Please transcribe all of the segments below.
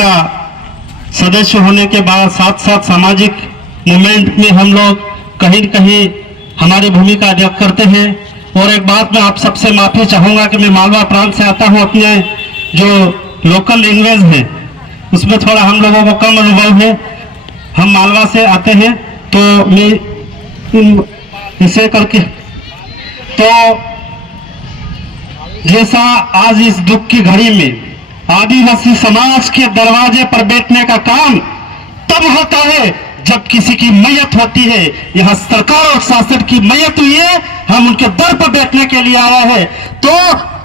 का सदस्य होने के बाद साथ साथ सामाजिक मूवमेंट में हम लोग कहीं न कहीं हमारी भूमिका अदा करते हैं। और एक बात मैं आप सबसे माफी चाहूंगा कि मैं मालवा प्रांत से आता हूं, अपने जो लोकल लैंग्वेज है उसमें थोड़ा हम लोगों को कम अनुभव है। हम मालवा से आते हैं तो मैं इसे करके तो जैसा आज इस दुख की घड़ी में आदिवासी समाज के दरवाजे पर बैठने का काम तब होता है जब किसी की मैयत होती है। यह सरकार और शासन की मैयत हुई है, हम उनके दर पर बैठने के लिए आया है। तो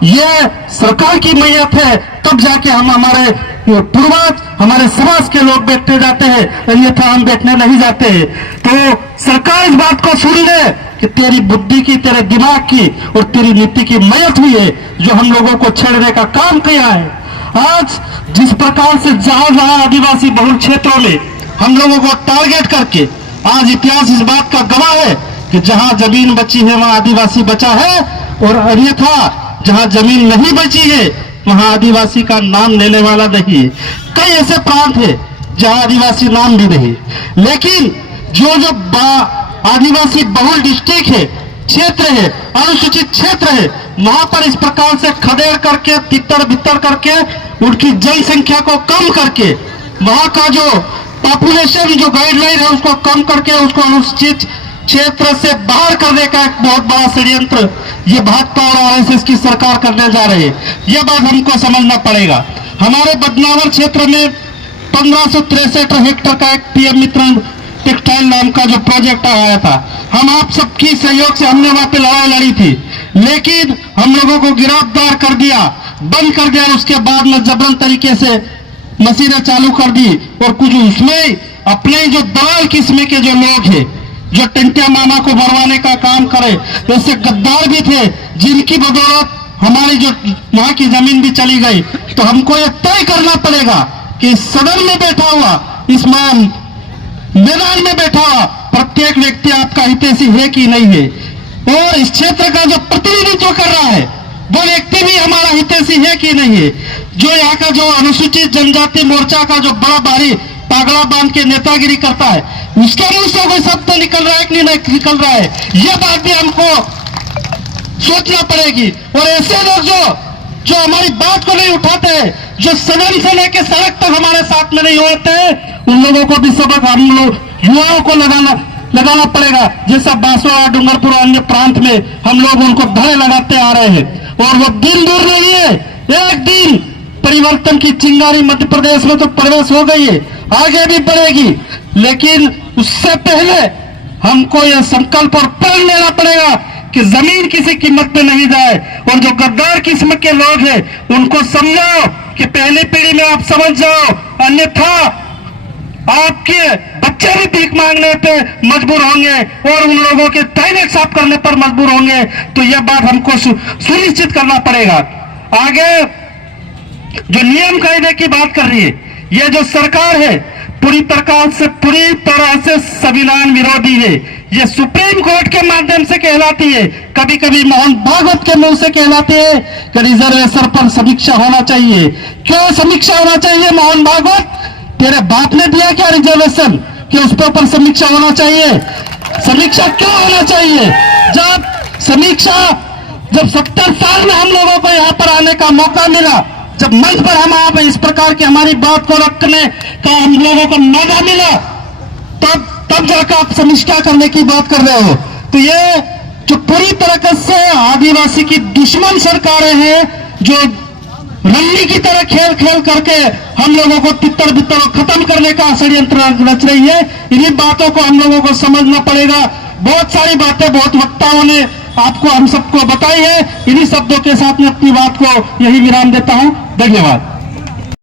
यह सरकार की मैयत है, तब जाके हम हमारे पूर्वज हमारे समाज के लोग बैठने जाते हैं, अन्यथा हम बैठने नहीं जाते। तो सरकार इस बात को सुन ले कि तेरी बुद्धि की, तेरे दिमाग की और तेरी नीति की मैयत हुई है, जो हम लोगों को छेड़ने का काम किया है। आज जिस प्रकार से जहां आदिवासी बहुल क्षेत्रों में हम लोगों को टारगेट करके, आज इतिहास इस बात का गवाह है कि जहां जमीन बची है वहां आदिवासी बचा है, और अन्यथा जहां जमीन नहीं बची है वहां आदिवासी का नाम लेने वाला नहीं है। कई ऐसे प्रांत है जहां आदिवासी नाम भी नहीं, लेकिन जो आदिवासी बहुल डिस्ट्रिक्ट है, क्षेत्र है, अनुसूचित क्षेत्र है, वहां पर इस प्रकार से खदेड़ करके, तितर बितर करके, उनकी जनसंख्या को कम करके, वहां का जो पॉपुलेशन जो गाइडलाइन है उसको कम करके उसको अनुसूचित क्षेत्र से बाहर करने का एक बहुत बड़ा षड्यंत्र ये भाजपा और आरएसएस की सरकार करने जा रही है। यह बात हमको समझना पड़ेगा। हमारे बदनावर क्षेत्र में 1563 हेक्टेयर का एक पीएम मित्र टेक्सटाइल नाम का जो प्रोजेक्ट आया था, हम आप सबकी सहयोग से हमने वहां पे लड़ाई लड़ी थी, लेकिन हम लोगों को गिरफ्तार कर दिया, बंद कर दिया, और उसके बाद में जबरन तरीके से मशीनें चालू कर दी। और कुछ उसमें अपने जो दलाल किस्म के जो लोग हैं, जो टेंटिया मामा को भरवाने का काम करे, ऐसे गद्दार भी थे जिनकी बदौलत हमारी जो वहां की जमीन भी चली गई। तो हमको ये तय करना पड़ेगा कि सदन में बैठा हुआ, इस मैदान में बैठा हुआ प्रत्येक व्यक्ति आपका हितैषी है कि नहीं है, और इस क्षेत्र का जो प्रतिनिधित्व कर रहा है वो व्यक्ति भी हमारा हितैषी है कि नहीं है। जो यहाँ का जो अनुसूचित जनजाति मोर्चा का जो बड़ा भारी पागला बांध के नेतागिरी करता है, उसके मुंह से कोई शब्द निकल रहा है कि नहीं निकल रहा है, यह बात भी हमको सोचना पड़ेगी। और ऐसे लोग जो हमारी बात को नहीं उठाते हैं, जो सदन से लेकर सड़क तक हमारे साथ में नहीं होते हैं, उन लोगों को भी सबक हम लोग युवाओं को लगाना पड़ेगा। जैसा बांसवाड़ा, डूंगरपुर और अन्य प्रांत में हम लोग उनको धड़े लगाते आ रहे हैं, और वो दिन दूर नहीं है, एक दिन परिवर्तन की चिंगारी मध्य प्रदेश में तो प्रवेश हो गई है, आगे भी बढ़ेगी। लेकिन उससे पहले हमको यह संकल्प और प्रण लेना पड़ेगा कि जमीन किसी कीमत पे नहीं जाए। और जो गद्दार किस्म के लोग हैं उनको समझाओ कि पहली पीढ़ी में आप समझ जाओ, अन्यथा आपके बच्चे भी भीख मांगने पे मजबूर होंगे और उन लोगों के टॉयलेट साफ करने पर मजबूर होंगे। तो यह बात हमको सुनिश्चित करना पड़ेगा। आगे जो नियम कायदे की बात कर रही है, यह जो सरकार है पूरी तरह से संविधान विरोधी है। ये सुप्रीम कोर्ट के माध्यम से कहलाती है, कभी कभी मोहन भागवत के मुंह से कहलाती है कि रिजर्वेशन पर समीक्षा होना चाहिए। क्यों समीक्षा होना चाहिए मोहन भागवत? तेरे बाप ने दिया क्या रिजर्वेशन कि उस पर समीक्षा होना चाहिए? समीक्षा क्यों होना चाहिए? जब 70 साल में हम लोगों को यहाँ पर आने का मौका मिला, जब मंच पर हम आप इस प्रकार की हमारी बात को रखने का हम लोगों को मौका मिला, तब जाकर आप समीक्षा करने की बात कर रहे हो। तो ये जो पूरी तरह से आदिवासी की दुश्मन सरकारें हैं, जो रन्नी की तरह खेल करके हम लोगों को तितर बितर खत्म करने का षड्यंत्र रच रही है, इन्हीं बातों को हम लोगों को समझना पड़ेगा। बहुत सारी बातें बहुत वक्ताओं ने आपको हम सबको बताई है। इन्हीं शब्दों के साथ मैं अपनी बात को यही विराम देता हूं। धन्यवाद।